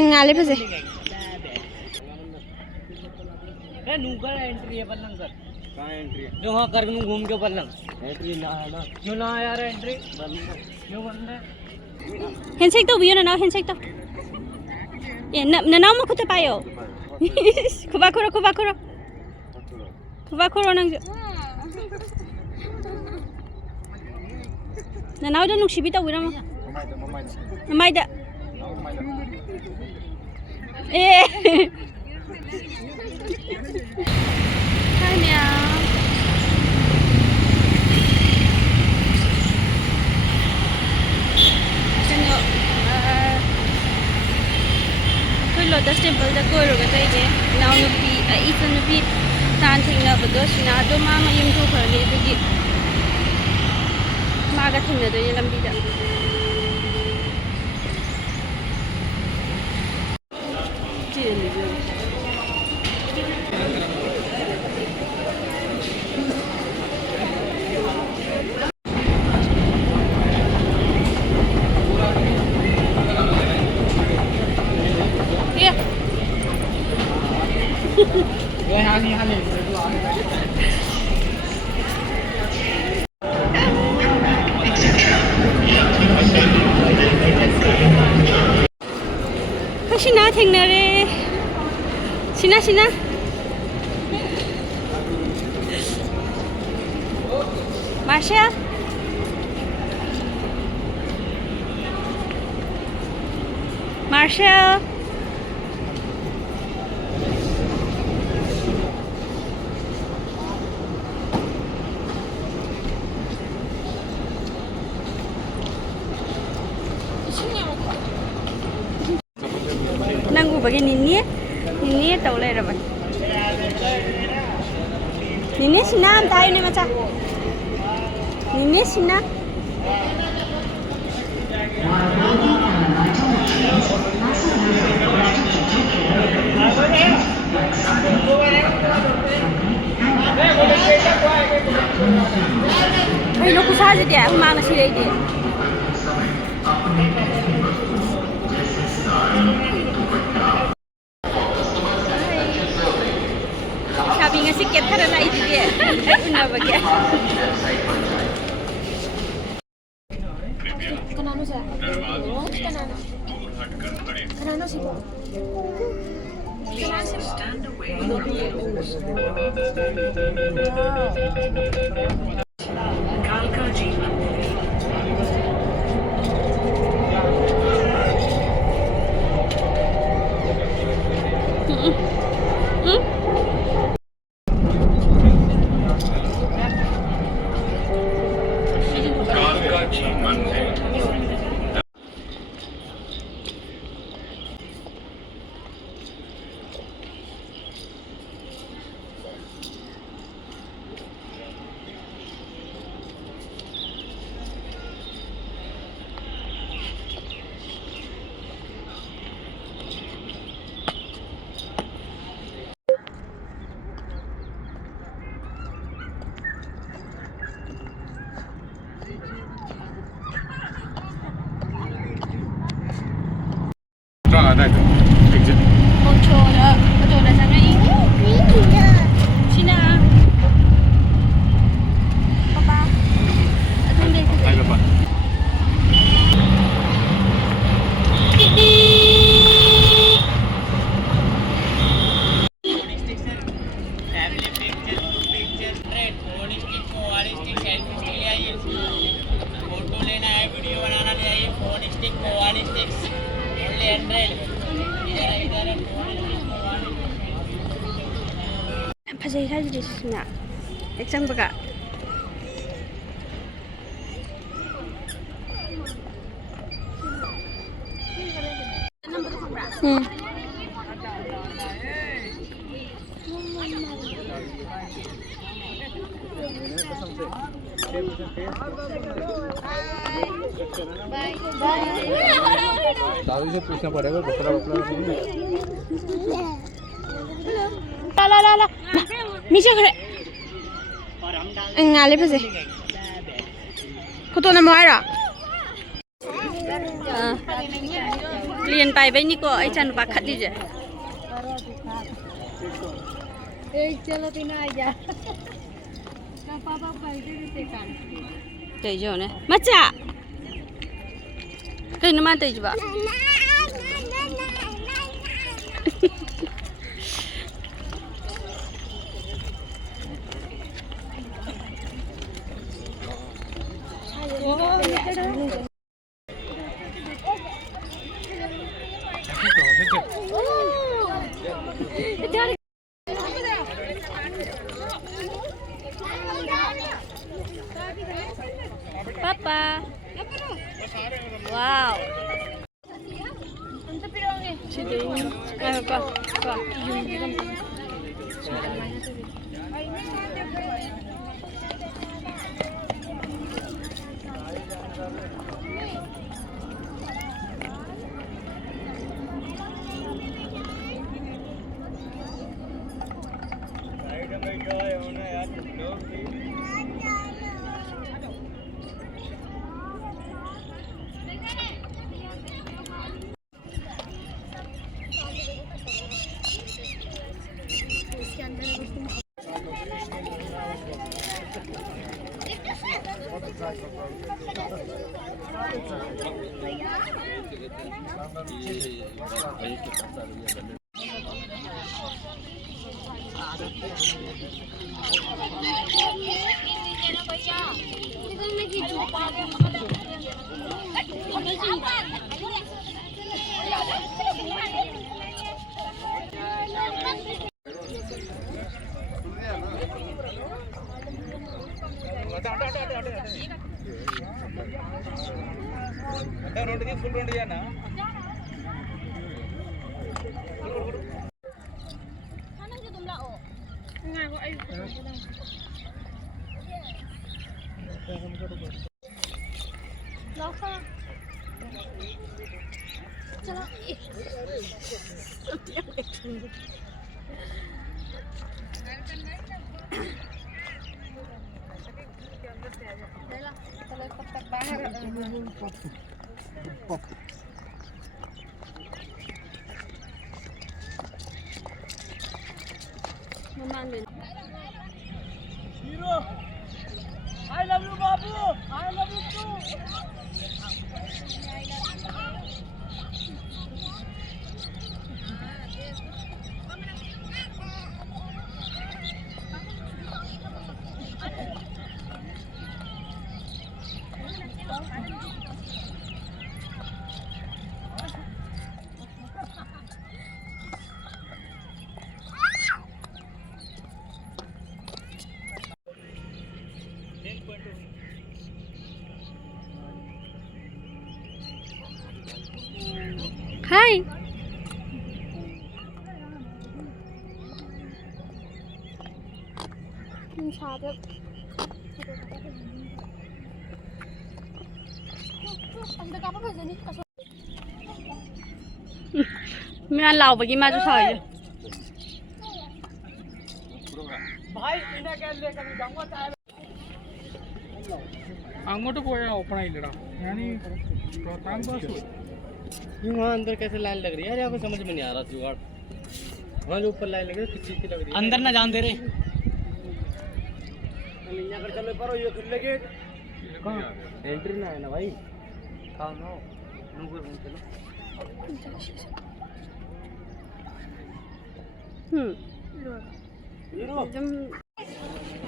ngale phase नूकर entry है पल्लंग कर कहाँ एंट्री है जो वहाँ कर घूम के पल्लंग एंट्री ना है ना क्यों ना यार एंट्री क्यों बंद है handshake to biyo na handshake to na na mo khute payo kuba kuro nang na na do nung sibi ta wira mo mamai da Hi meow. Tôi Lotus Temple đã coi rồi cái tay kia. Nào nó bị, ít nó bị tan thành nào bữa đó xin nào, tôi mà yếm thu khởi đi tôi kịp. Mà cái thành nào tôi làm đi đã. Chị là gì vậy? Sina 땡나래 Sina Marshall Nanggu bagi Nini tahu lah apa. Nini Sina tahu ni macam. Nini Sina. Ay, no kusaja dia, mana sih dia? Sabi nga si Ket tara na iti dia. Una ba kya? Kanano siya? Kanano? Kanano siya? Stand away from Kalka Jeevan. ada itu exit Betul dah sangat ini. Sina. Papa. Aduh deh. ayo Pak Pasal saya jadi Sina. Exam berapa? दादी से पूछना पड़ेगा बकरा ला नीचे खड़े ngale पे से photo ना मारा เรียนไปไปนี่ก็ไอ้จันปากขัดดิเจ चलो तीन आ जा पापा पैसे देते कान เตยจเนี่ยมาจ้ะเตยน้ำมันเตยจ้ะ Papa. Wow. Sini. Ayo pak. Pak. Hero, I love you, Babu. I love you too. Hi. मैं लाओ बगी मैं जो सारी भाई इन्हें क्या लेकर जाऊंगा चाहे അങ്ങോട്ട് പോയാ ഓപ്പൺ ആയില്ലടാ ഞാൻ रोहतांग बस वहाँ अंदर कैसे लाइन लग रही है यार, यहाँ पे समझ में नहीं आ रहा जुगाड़। वहाँ जो ऊपर लाइन लग रही है किस चीज़ की लग रही है? अंदर ना जान दे रहे अगर चलो पर ये खुले गेट कहाँ एंट्री ना है ना भाई। कहाँ ना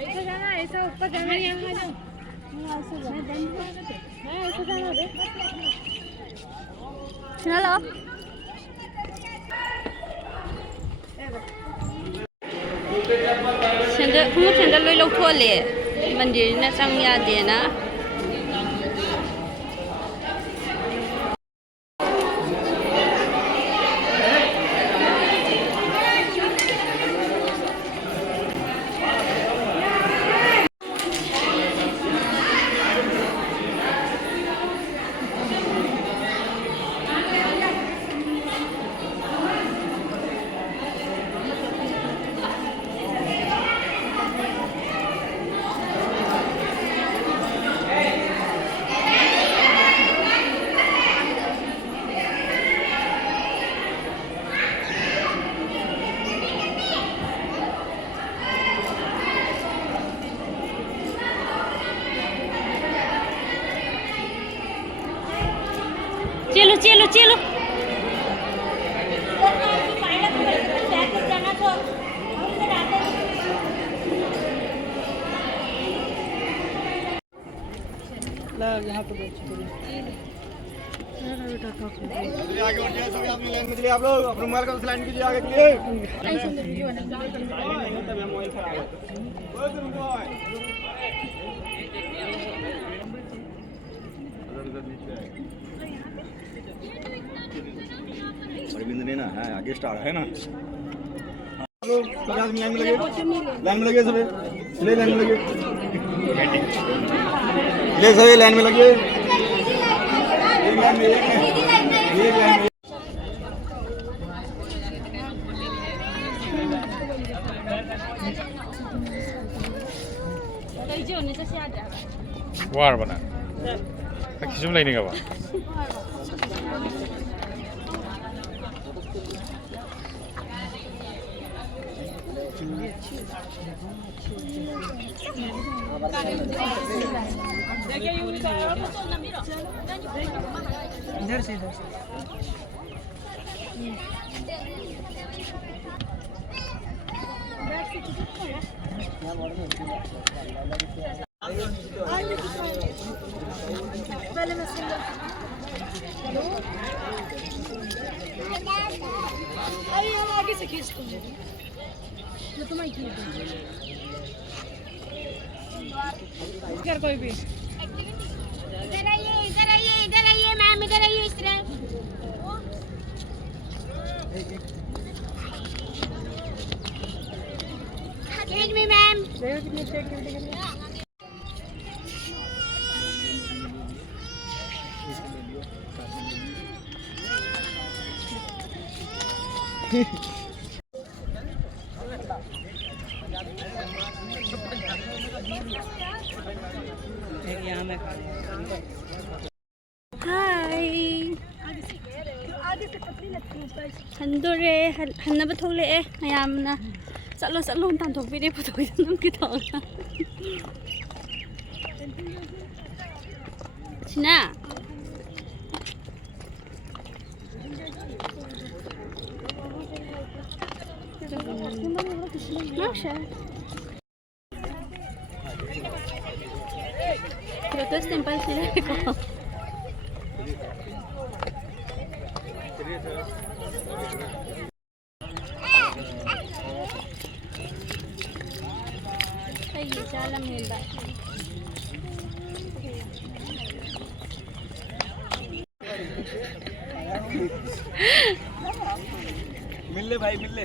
ऐसा जाना ऐसा ऊपर जाना यहाँ जाओ ऐसा जाना दे Hello. Sendal, kamu sendal loi lau thua le. Mandir na sang ya de na. चलो चलो चलो यहाँ पे आगे बढ़िए सभी आप लाइन में चलिए आप लोग अपने मोबाइल का लाइन कीजिए आगे के लिए अरविंद ने ना है आगे स्टार है ना लोग लाइन में लगे सभी ले लाइन में लगे ले सभी लाइन में लगे एक लाइन में War ba na? Nakisum lai ni ka ba? इधर से पहले मैं अरे हम आगे से खींच दूंगी मैं तुम्हें खींच दूंगी कर कोई भी इधर आइए मैम इधर आइए इस तरह Excuse me, ma'am. Hi. Handore, hanna ba thole eh, mayam na. Salo tan thok video photo nam ki thong. Sina. Masha. Lotus temple sila ko. Ay, salam yun ba? मिल ले भाई मिल ले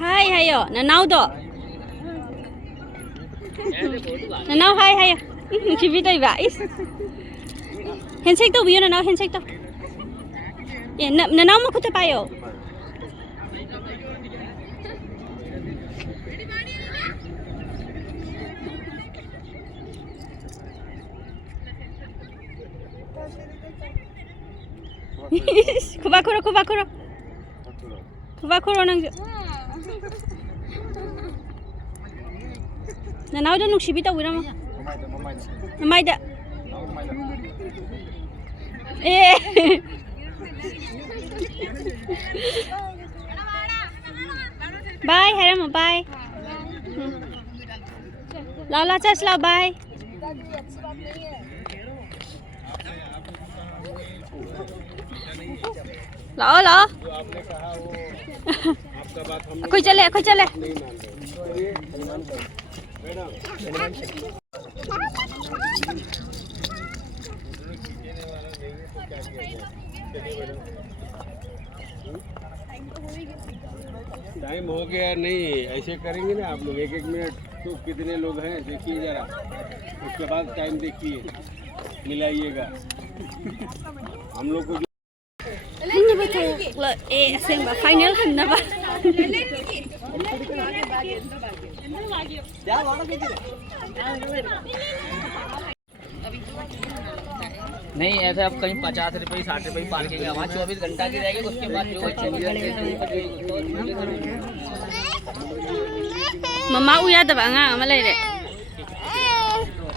Hi, hayo. Nanaw do. Nanaw, hi, hayo. Chibita iba. Handshake to, biyo nanaw, handshake to. Yeah, nanaw mo ko tayo. Kubakuro, kubakuro. Kubakuro nang. Nanaw do nung shibita wira mo. Mamay da. Eh. Bye, hera mo bye. Lala chas lao bye. Lao lao. कोई चले कोई चले time हो गया नहीं ऐसे करेंगे ना आप लोग एक मिनट तो कितने लोग हैं देखिए जरा उसके बाद टाइम देखिए मिलाइएगा हम लोग को Hindi ba ito? Eh, asing ba? Final na ba? नहीं ऐसे अब कहीं 50 रुपये 60 रुपये पार्किंग है, वहाँ 24 घंटा की रहेगी, उसके बाद जो 24 घंटे से ऊपर Mama uya da ba nga ma lai de.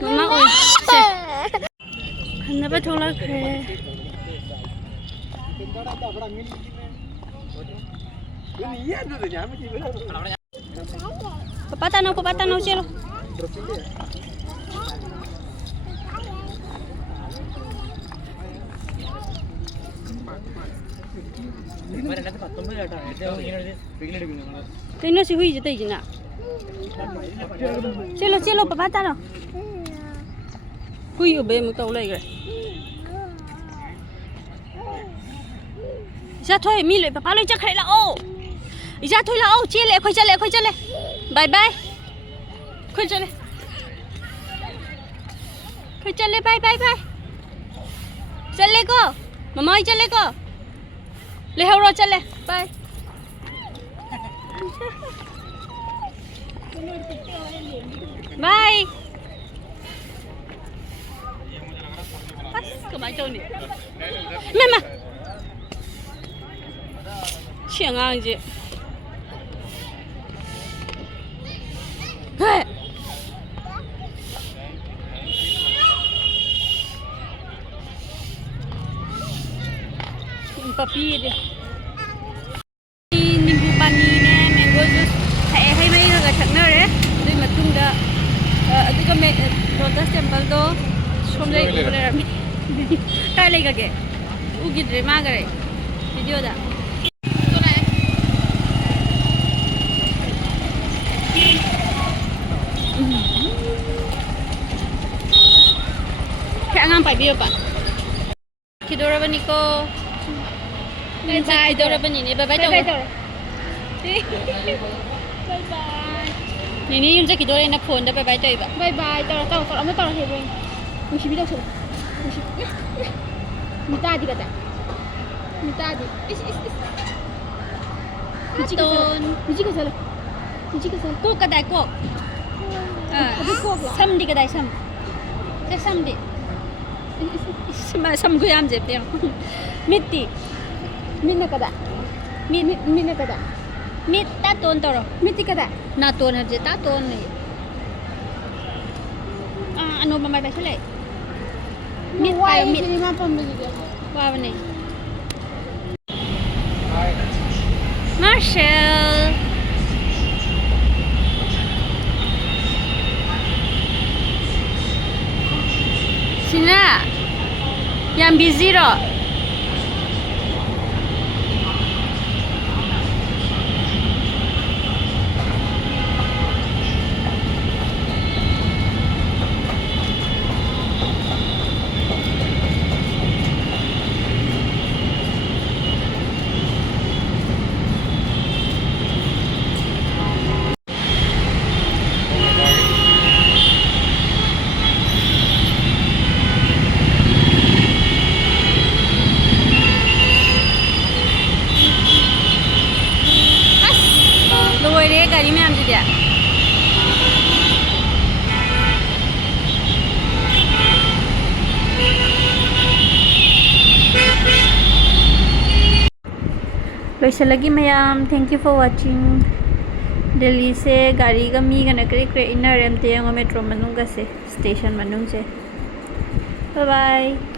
Mama uy. Se. Hanna ba thola khe. Papa tanau chelo. Thế nó sẽ huy cho tay chứ nào. Chelo papa tanau. Huy ở bên một tàu này rồi. Ra thôi mi lại papa lên chắc khai là ô. Ra thôi là ô, chia lệ khơi chân lệ. Bye bye. Khơi chân lệ. Bye. Chân lệ cô. Mama ơi chân lệ cô. Lệ hầu rồi chân lệ. Bye. Bye. Kemana jauh ni? Mama. Siang aja. Hei. Papi deh. Nimbu pani ne mango juice. Hai mai ga thakna re. Dui matung da. Aduga me Lotus Temple do. Somdai ura mi. Tai lai ga ke. Ugi drama ga re. Video da. Kayak ngampai bio pak. Kidora ba niko? Kidora ba ni? Bye bye daw. Bye bye. Ni yung sa kidora na phone da bye bye daw iba. Bye bye. Tao ano tao hebo. Mushi bidaw sila. Mushi. Mitadi ka ta. Mitadi. Is. Muji ka sala. Kok kadai kok. Sam di kadai sam. Cek sam di. Sam gue am jep dia. Miti. Minna ka da. Minna ka da. Mit ta ton toro. Miti ka da. Na ton hab je ta ton ni. Ano ba may sila? Mit Why mit. hindi man pambili ka? Wow ni. Marshall. Sina. Yang busy ro. गाड़ी में आम दिया लोइसलगी ma'am thank you for watching Delhi से गाड़ी का मी गना करे इनर एम ते मेट्रो मनुंग से स्टेशन मनुंग से बाय बाय।